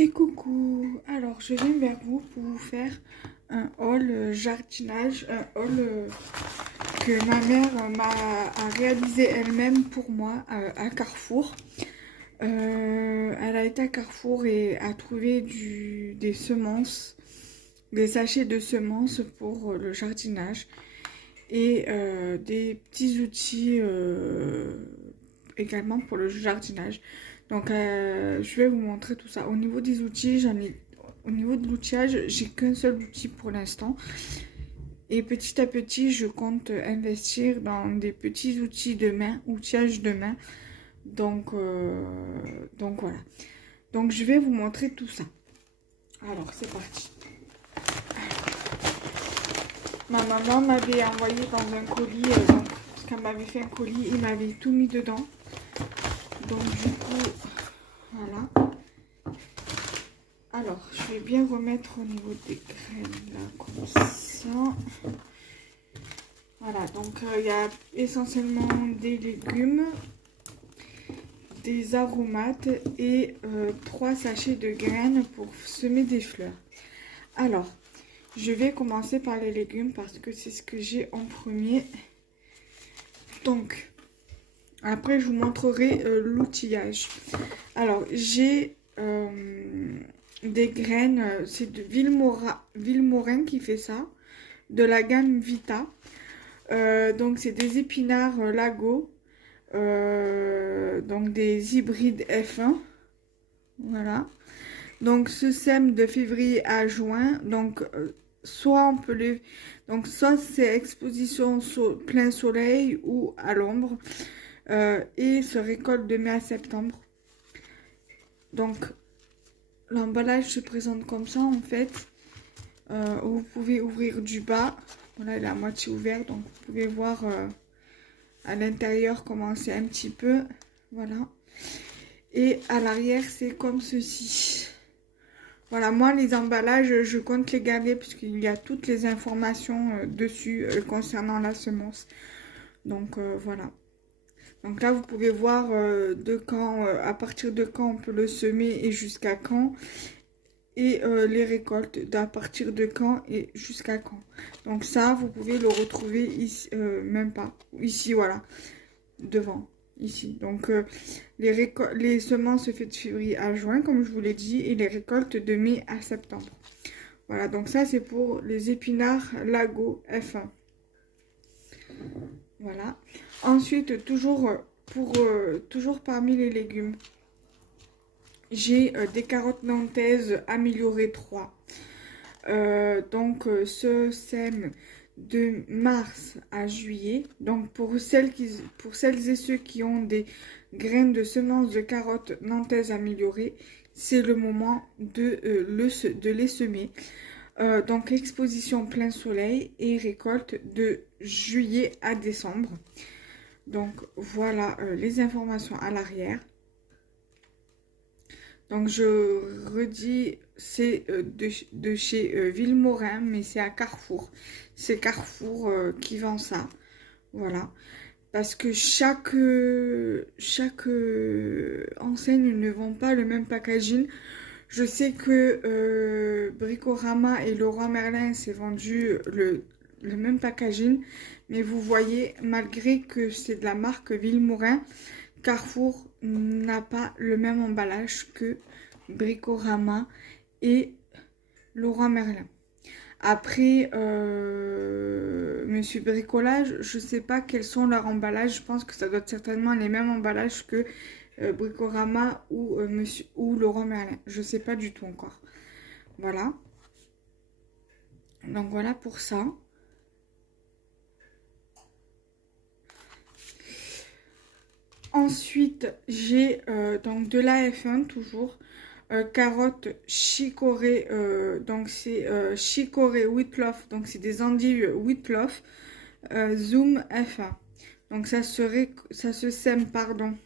Et coucou, alors je viens vers vous pour vous faire un haul jardinage, un haul que ma mère a réalisé elle-même pour moi à Carrefour. Elle a été à Carrefour et a trouvé des semences, des sachets de semences pour le jardinage et des petits outils également pour le jardinage. Donc, je vais vous montrer tout ça. Au niveau des outils, au niveau de l'outillage, j'ai qu'un seul outil pour l'instant. Et petit à petit, je compte investir dans des petits outils de main, outillage de main. Donc voilà. Donc, je vais vous montrer tout ça. Alors, c'est parti. Ma maman m'avait envoyé dans un colis, parce qu'elle m'avait fait un colis, il m'avait tout mis dedans. Donc, du coup, voilà. Alors, je vais bien remettre au niveau des graines, là, comme ça. Voilà, donc il y a essentiellement des légumes, des aromates et 3 sachets de graines pour semer des fleurs. Alors, je vais commencer par les légumes parce que c'est ce que j'ai en premier. Donc, après, je vous montrerai l'outillage. Alors, j'ai des graines, c'est de Vilmorin qui fait ça, de la gamme Vita. Donc c'est des épinards Lago, donc des hybrides F1, voilà. Donc ce sème de février à juin, donc soit on peut les, donc soit c'est exposition plein soleil ou à l'ombre, et se récolte de mai à septembre. Donc l'emballage se présente comme ça en fait. Vous pouvez ouvrir du bas. Voilà, il est à moitié ouvert, donc vous pouvez voir à l'intérieur comment c'est un petit peu. Voilà. Et à l'arrière, c'est comme ceci. Voilà, moi, les emballages, je compte les garder puisqu'il y a toutes les informations dessus concernant la semence. Donc, voilà. Donc là, vous pouvez voir à partir de quand on peut le semer et jusqu'à quand. Et les récoltes d'à partir de quand et jusqu'à quand. Donc ça, vous pouvez le retrouver ici, même pas, ici, voilà, devant, ici. Donc les semences se fait de février à juin, comme je vous l'ai dit, et les récoltes de mai à septembre. Voilà, donc ça c'est pour les épinards Lago F1. Voilà. Ensuite, toujours parmi les légumes, j'ai des carottes nantaises améliorées 3. Ce sème de mars à juillet. Donc pour celles et ceux qui ont des graines de semences de carottes nantaises améliorées, c'est le moment de les semer. Donc exposition plein soleil et récolte de juillet à décembre. Donc voilà les informations à l'arrière. Donc je redis, c'est de chez Vilmorin, mais c'est à Carrefour. C'est Carrefour qui vend ça. Voilà. Parce que chaque enseigne ne vend pas le même packaging. Je sais que Bricorama et Leroy Merlin s'est vendu le même packaging. Mais vous voyez, malgré que c'est de la marque Vilmorin, Carrefour n'a pas le même emballage que Bricorama et Leroy Merlin. Après, Monsieur Bricolage, je ne sais pas quels sont leurs emballages. Je pense que ça doit être certainement les mêmes emballages que Bricorama ou Leroy Merlin. Je ne sais pas du tout encore. Voilà. Donc voilà pour ça. Ensuite, j'ai donc de la F1 toujours. Carottes chicorée, donc c'est chicorée Whitlof, donc c'est des endives Whitlof, Zoom F1. Donc ça se sème, pardon,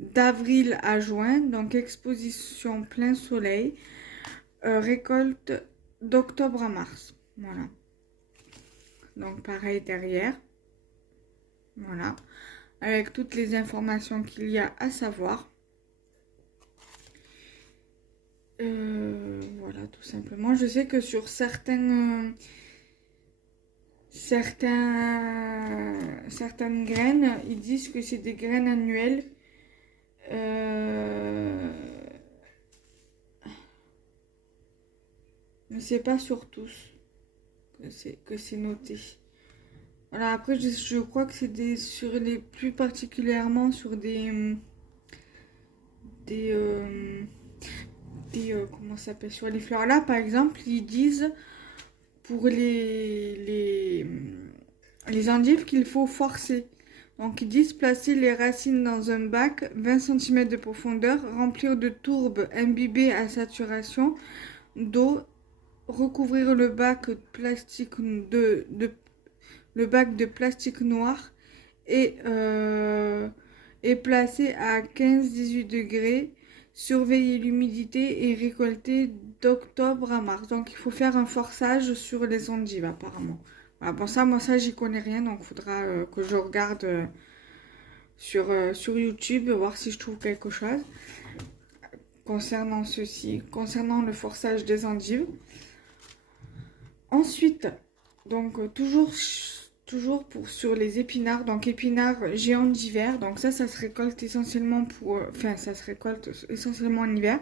d'avril à juin, donc exposition plein soleil, récolte d'octobre à mars. Voilà. Donc pareil derrière. Voilà. Avec toutes les informations qu'il y a à savoir. Voilà, tout simplement. Je sais que sur certaines graines, ils disent que c'est des graines annuelles. Euh, mais c'est pas sur tous que c'est noté. Voilà, après, je crois que c'est sur les plus particulièrement sur des, euh, comment ça s'appelle, sur les fleurs là, par exemple, ils disent pour les endives qu'il faut forcer. Donc, ils disent placer les racines dans un bac 20 cm de profondeur, remplir de tourbe imbibée à saturation d'eau, recouvrir le bac de plastique noir et placer à 15-18 degrés. Surveiller l'humidité et récolter d'octobre à mars. Donc il faut faire un forçage sur les endives apparemment. Voilà, bon ça, moi ça j'y connais rien, donc il faudra que je regarde sur YouTube, voir si je trouve quelque chose concernant ceci, concernant le forçage des endives. Ensuite, donc toujours sur les épinards, donc épinards géants d'hiver, donc ça se récolte essentiellement ça se récolte essentiellement en hiver.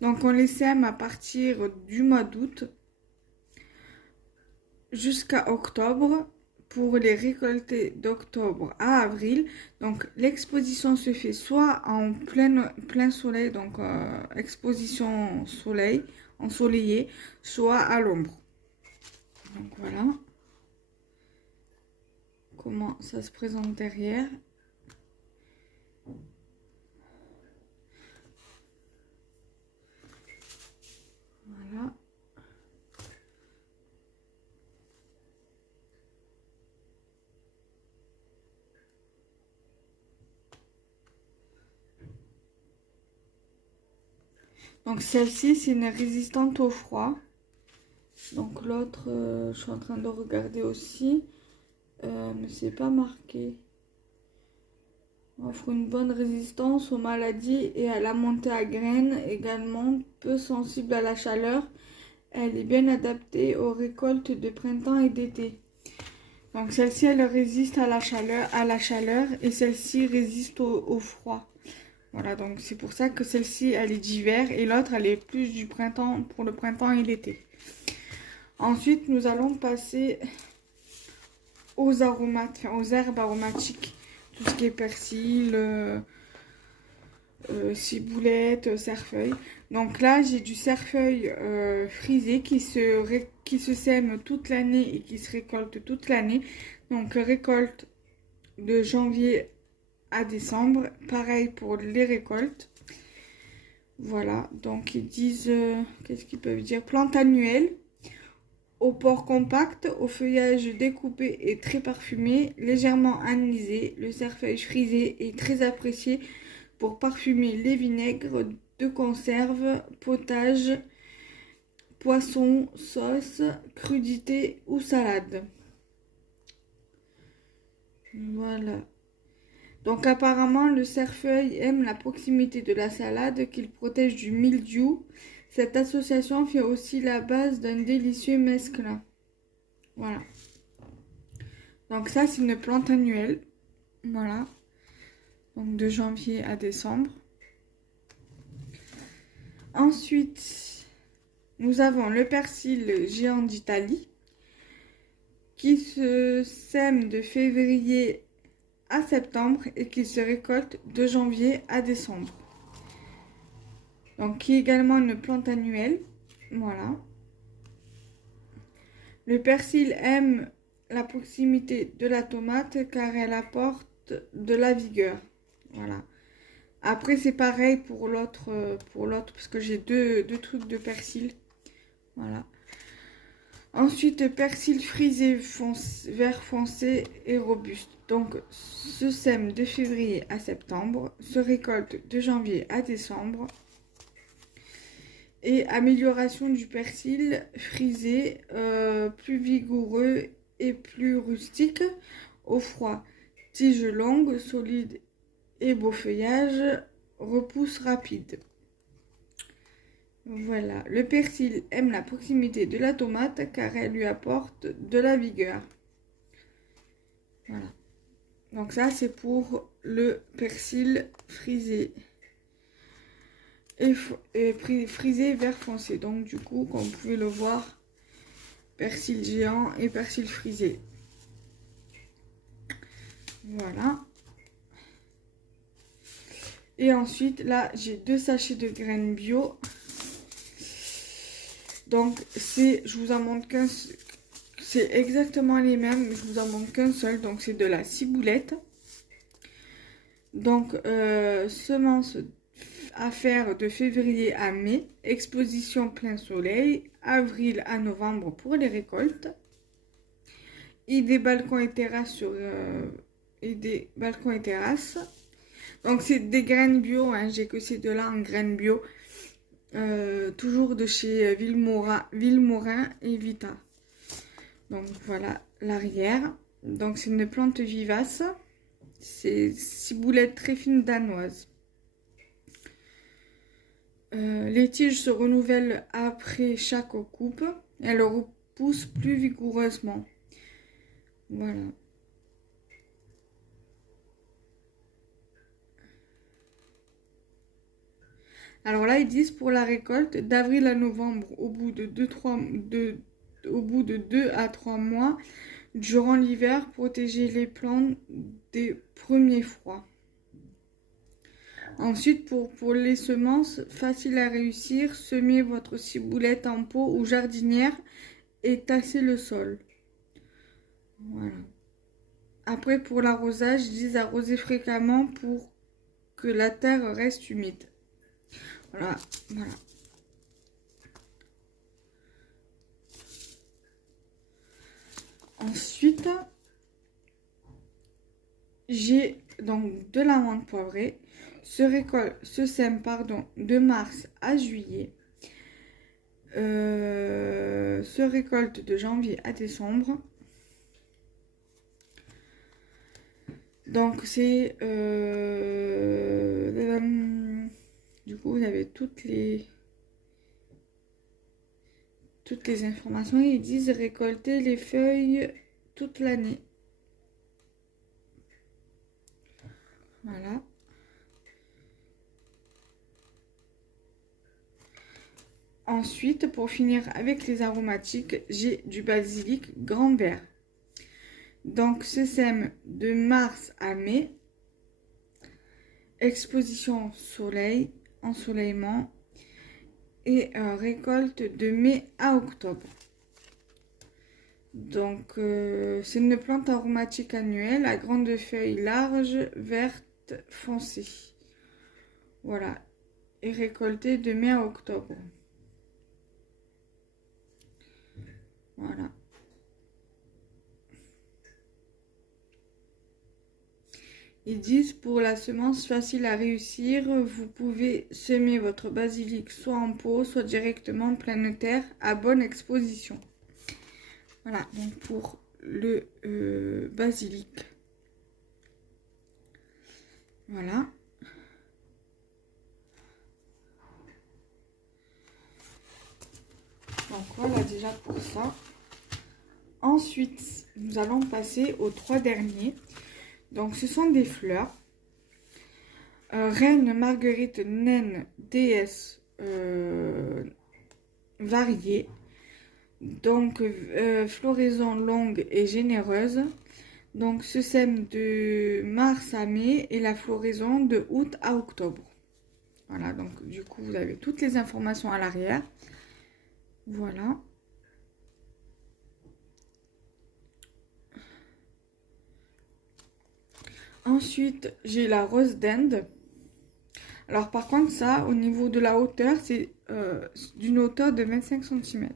Donc on les sème à partir du mois d'août jusqu'à octobre pour les récolter d'octobre à avril. Donc l'exposition se fait soit en plein soleil, donc exposition soleil, ensoleillé, soit à l'ombre. Donc voilà comment ça se présente derrière. Voilà. Donc celle-ci, c'est une résistante au froid. Donc l'autre, je suis en train de regarder aussi, mais c'est pas marqué. Offre une bonne résistance aux maladies et à la montée à graines, également peu sensible à la chaleur. Elle est bien adaptée aux récoltes de printemps et d'été. Donc celle-ci, elle résiste à la chaleur et celle-ci résiste au froid. Voilà, donc c'est pour ça que celle-ci, elle est d'hiver et l'autre, elle est plus du printemps, pour le printemps et l'été. Ensuite, nous allons passer aux herbes aromatiques. Tout ce qui est persil, ciboulette, cerfeuil. Donc là, j'ai du cerfeuil frisé qui se sème toute l'année et qui se récolte toute l'année. Donc récolte de janvier à décembre. Pareil pour les récoltes. Voilà, donc ils disent, qu'est-ce qu'ils peuvent dire? Plante annuelle, au port compact, au feuillage découpé et très parfumé, légèrement anisé. Le cerfeuil frisé est très apprécié pour parfumer les vinaigres de conserve, potage, poisson, sauce, crudité ou salade. Voilà. Donc apparemment, le cerfeuil aime la proximité de la salade qu'il protège du mildiou. Cette association fait aussi la base d'un délicieux mesclun. Voilà. Donc ça, c'est une plante annuelle. Voilà. Donc de janvier à décembre. Ensuite, nous avons le persil géant d'Italie qui se sème de février à septembre et qui se récolte de janvier à décembre. Donc qui est également une plante annuelle. Voilà. Le persil aime la proximité de la tomate car elle apporte de la vigueur. Voilà. Après c'est pareil pour l'autre parce que j'ai deux trucs de persil. Voilà. Ensuite, persil frisé vert foncé et robuste. Donc, se sème de février à septembre, se récolte de janvier à décembre. Et amélioration du persil frisé, plus vigoureux et plus rustique au froid. Tige longue, solide et beau feuillage, repousse rapide. Voilà, le persil aime la proximité de la tomate car elle lui apporte de la vigueur. Voilà. Donc ça, c'est pour le persil frisé. Et frisé vert foncé. Donc du coup, comme vous pouvez le voir, persil géant et persil frisé. Voilà. Et ensuite, là, j'ai 2 sachets de graines bio. Donc, je vous en montre qu'un, c'est exactement les mêmes, mais je vous en montre qu'un seul. Donc, c'est de la ciboulette. Donc, semences à faire de février à mai, exposition plein soleil, avril à novembre pour les récoltes. Et des balcons et terrasses Donc, c'est des graines bio, hein, j'ai que ces deux-là en graines bio. Toujours de chez Villemorin et Vita. Donc voilà l'arrière. Donc c'est une plante vivace. C'est ciboulette très fine danoise. Les tiges se renouvellent après chaque coupe. Elles repoussent plus vigoureusement. Voilà. Alors là, ils disent pour la récolte d'avril à novembre, au bout de 2 à 3 mois, durant l'hiver, protéger les plantes des premiers froids. Ensuite, pour les semences, facile à réussir, semez votre ciboulette en pot ou jardinière et tassez le sol. Voilà. Après, pour l'arrosage, ils disent arroser fréquemment pour que la terre reste humide. Voilà, voilà. Ensuite, j'ai donc de l'amande poivrée. Se sème de mars à juillet. Se récolte de janvier à décembre. Donc c'est du coup vous avez toutes les informations. Ils disent récolter les feuilles toute l'année. Voilà. Ensuite, pour finir avec les aromatiques, j'ai du basilic grand vert. Donc, se sème de mars à mai. Exposition soleil, ensoleillement. Et récolte de mai à octobre. Donc, c'est une plante aromatique annuelle à grandes feuilles larges, vertes, foncées. Voilà. Et récoltée de mai à octobre. Voilà. Ils disent pour la semence facile à réussir, vous pouvez semer votre basilic soit en pot, soit directement en pleine terre à bonne exposition. Voilà, donc pour le basilic. Voilà. Donc voilà déjà pour ça. Ensuite, nous allons passer aux 3 derniers. Donc ce sont des fleurs. Reine, marguerite, naine, déesse variée. Donc floraison longue et généreuse. Donc se sème de mars à mai et la floraison de août à octobre. Voilà, donc du coup vous avez toutes les informations à l'arrière. Voilà. Ensuite, j'ai la rose d'Inde. Alors par contre, ça, au niveau de la hauteur, c'est d'une hauteur de 25 cm.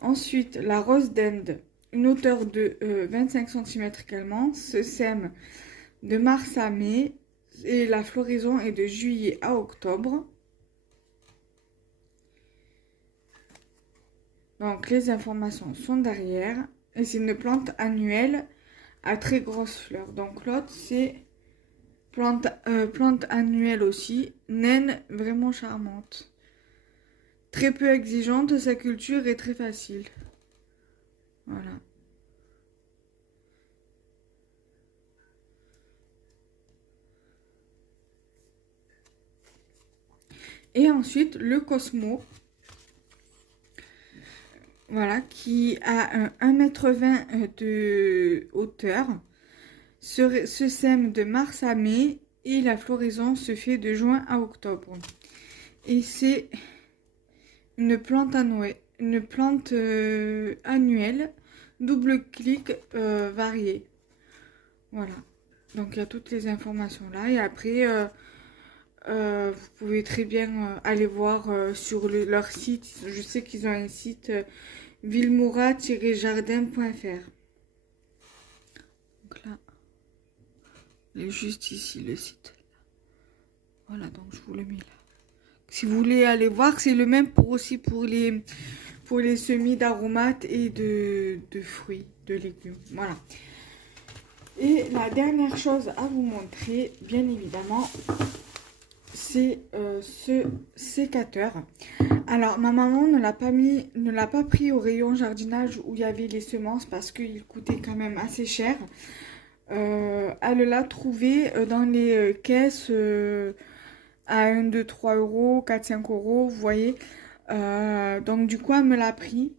Ensuite, la rose d'Inde, une hauteur de 25 cm également, se sème de mars à mai et la floraison est de juillet à octobre. Donc les informations sont derrière et c'est une plante annuelle à très grosses fleurs. Donc l'autre c'est Plante annuelle aussi. Naine vraiment charmante. Très peu exigeante, sa culture est très facile. Voilà. Et ensuite, le Cosmo. Voilà, qui a 1,20 m de hauteur. Se sème de mars à mai et la floraison se fait de juin à octobre. Et c'est une plante annuelle, double clic variée. Voilà. Donc il y a toutes les informations là. Et après, vous pouvez très bien aller voir sur leur site. Je sais qu'ils ont un site villemora-jardin.fr. Donc là, il est juste ici le site. Voilà, donc je vous le mets là. Si vous voulez aller voir, c'est le même aussi pour les semis d'aromates et de fruits, de légumes. Voilà. Et la dernière chose à vous montrer, bien évidemment, c'est ce sécateur. Alors, ma maman ne l'a pas pris au rayon jardinage où il y avait les semences parce qu'il coûtait quand même assez cher. Elle l'a trouvé dans les caisses à 1, 2, 3 euros, 4, 5 euros, vous voyez. Donc, du coup, elle me l'a pris.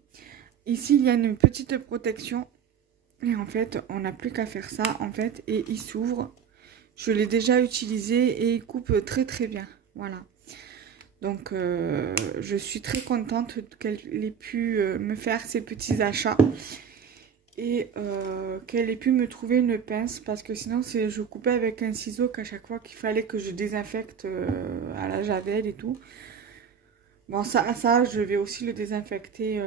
Ici, il y a une petite protection. Et en fait, on n'a plus qu'à faire ça, en fait, et il s'ouvre. Je l'ai déjà utilisé et il coupe très très bien. Voilà. Donc, je suis très contente qu'elle ait pu me faire ces petits achats. Et qu'elle ait pu me trouver une pince. Parce que sinon, je coupais avec un ciseau qu'à chaque fois qu'il fallait que je désinfecte à la javel et tout. Bon, ça, je vais aussi le désinfecter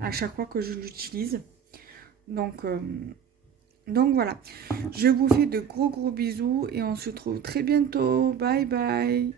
à chaque fois que je l'utilise. Donc voilà. Je vous fais de gros bisous et on se retrouve très bientôt. Bye bye.